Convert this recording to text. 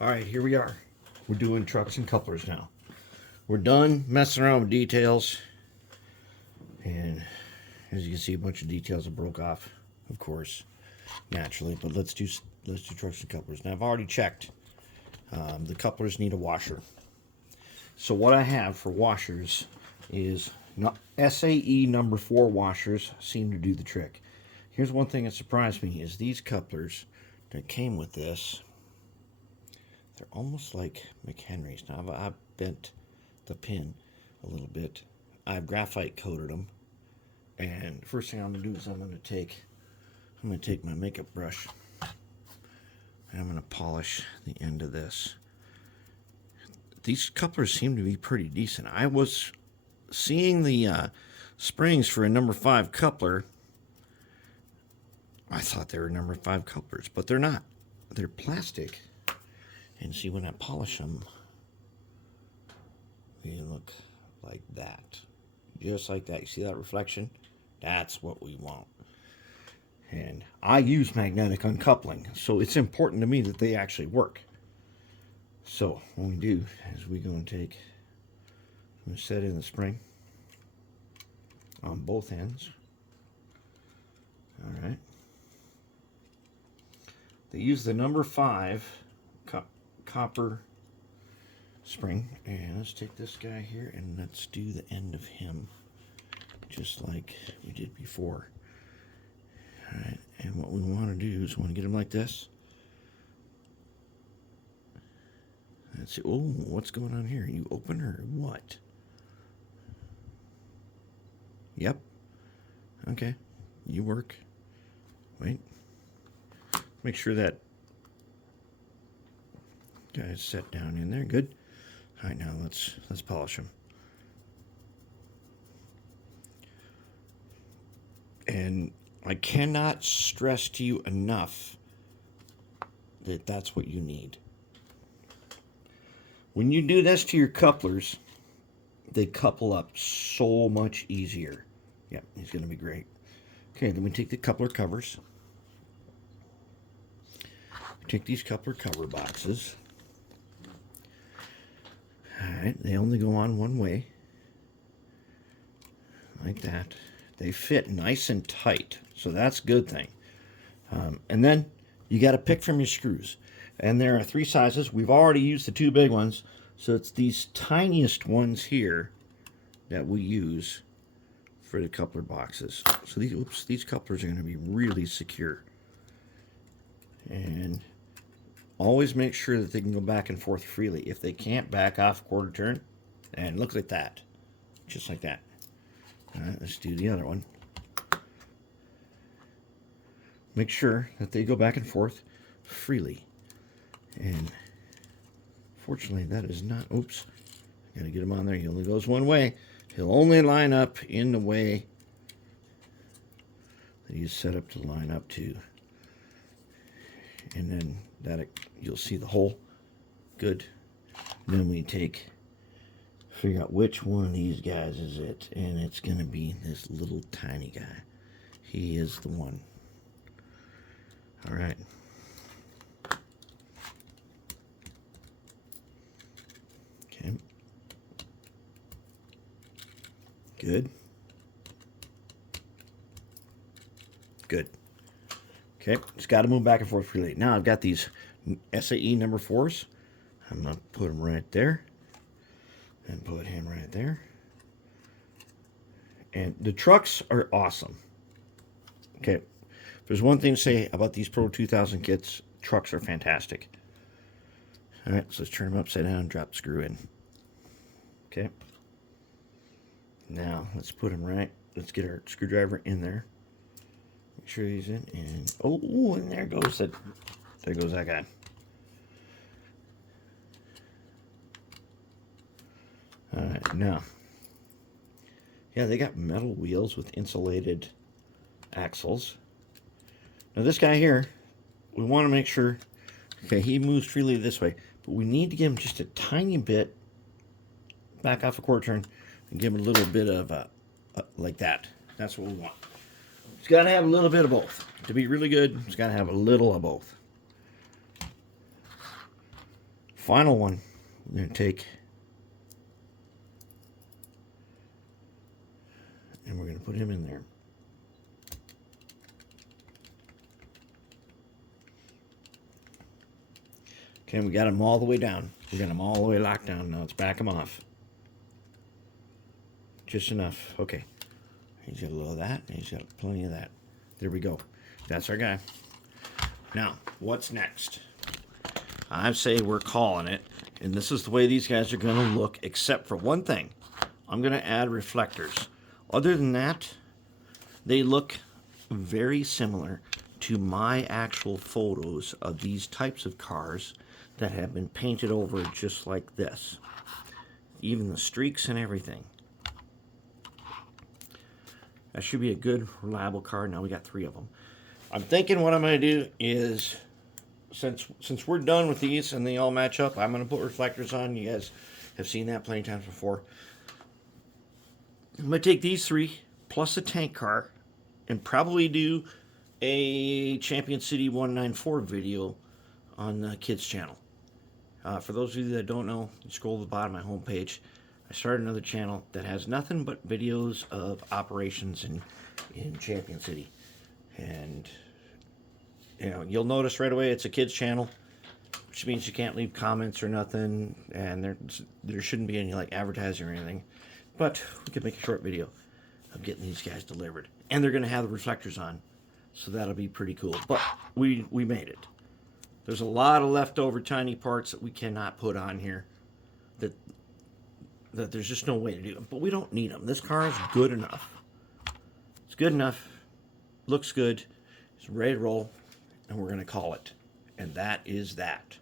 All right, here we are. We're doing trucks and couplers now. We're done messing around with details. And as you can see, a bunch of details have broke off, of course, naturally. But let's do trucks and couplers. Now, I've already checked. The couplers need a washer. So what I have for washers is SAE number 4 washers seem to do the trick. Here's one thing that surprised me is these couplers that came with this. They're almost like McHenry's. Now I've bent the pin a little bit. I've graphite coated them, and the first thing I'm gonna do is I'm gonna take my makeup brush and I'm gonna polish the end of this. These couplers seem to be pretty decent. I was seeing the springs for a number 5 coupler. I thought they were number 5 couplers, but they're not. They're plastic. And see, when I polish them, they look like that. Just like that. You see that reflection? That's what we want. And I use magnetic uncoupling, so it's important to me that they actually work. So what we do is we go and I'm going to set in the spring on both ends. All right. They use the number 5 copper spring, and let's take this guy here and let's do the end of him just like we did before. All right, and what we want to do is we want to get him like this. Let's see. Oh, what's going on here? You open or what? Yep. Okay, you work. Wait. Make sure that guy's set down in there. Good. All right, now let's polish him. And I cannot stress to you enough that that's what you need. When you do this to your couplers, they couple up so much easier. Yep, he's going to be great. Okay, then we take the coupler covers. Take these coupler cover boxes. Alright, they only go on one way. Like that. They fit nice and tight, so that's a good thing. And then you got to pick from your screws. And there are 3 sizes. We've already used the 2 big ones, so it's these tiniest ones here that we use for the coupler boxes. So these couplers are going to be really secure. And always make sure that they can go back and forth freely. If they can't back off quarter turn, and look at that. Just like that. All right, let's do the other one. Make sure that they go back and forth freely. And fortunately, that is not, oops. Got to get him on there. He only goes one way. He'll only line up in the way that he's set up to line up to. And then that you'll see the hole. Good. And then we figure out which one of these guys is it, and it's gonna be this little tiny guy. He is the one. All right. Okay. Good. Good. Okay, it's got to move back and forth freely. Now I've got these SAE number 4s. I'm going to put them right there. And put him right there. And the trucks are awesome. Okay, if there's one thing to say about these Pro 2000 kits, trucks are fantastic. All right, so let's turn them upside down and drop the screw in. Okay. Now let's put them right. Let's get our screwdriver in there. Make sure he's in, and oh, and there goes that guy. All right, now, yeah, they got metal wheels with insulated axles. Now this guy here, we want to make sure, okay, he moves freely this way, but we need to give him just a tiny bit back off a quarter turn and give him a little bit of like that. That's what we want. It's got to have a little bit of both. To be really good, it's got to have a little of both. Final one. I'm going to take, and we're going to put him in there. Okay, we got him all the way down. We got him all the way locked down. Now let's back him off. Just enough. Okay. He's got a little of that, and he's got plenty of that. There we go. That's our guy. Now, what's next? I say we're calling it, and this is the way these guys are going to look, except for one thing. I'm going to add reflectors. Other than that, they look very similar to my actual photos of these types of cars that have been painted over just like this. Even the streaks and everything. That should be a good, reliable car. Now we got 3 of them. I'm thinking what I'm going to do is, since we're done with these and they all match up, I'm going to put reflectors on. You guys have seen that plenty of times before. I'm going to take these 3 plus a tank car and probably do a Champion City 194 video on the kids channel. For those of you that don't know, you scroll to the bottom of my homepage. I started another channel that has nothing but videos of operations in Champion City. And, you know, you'll notice right away it's a kids channel, which means you can't leave comments or nothing, and there shouldn't be any like advertising or anything. But we could make a short video of getting these guys delivered. And they're going to have the reflectors on, so that'll be pretty cool. But we made it. There's a lot of leftover tiny parts that we cannot put on here that there's just no way to do them. But we don't need them. This car is good enough. It's good enough. Looks good. It's ready to roll. And we're going to call it. And that is that.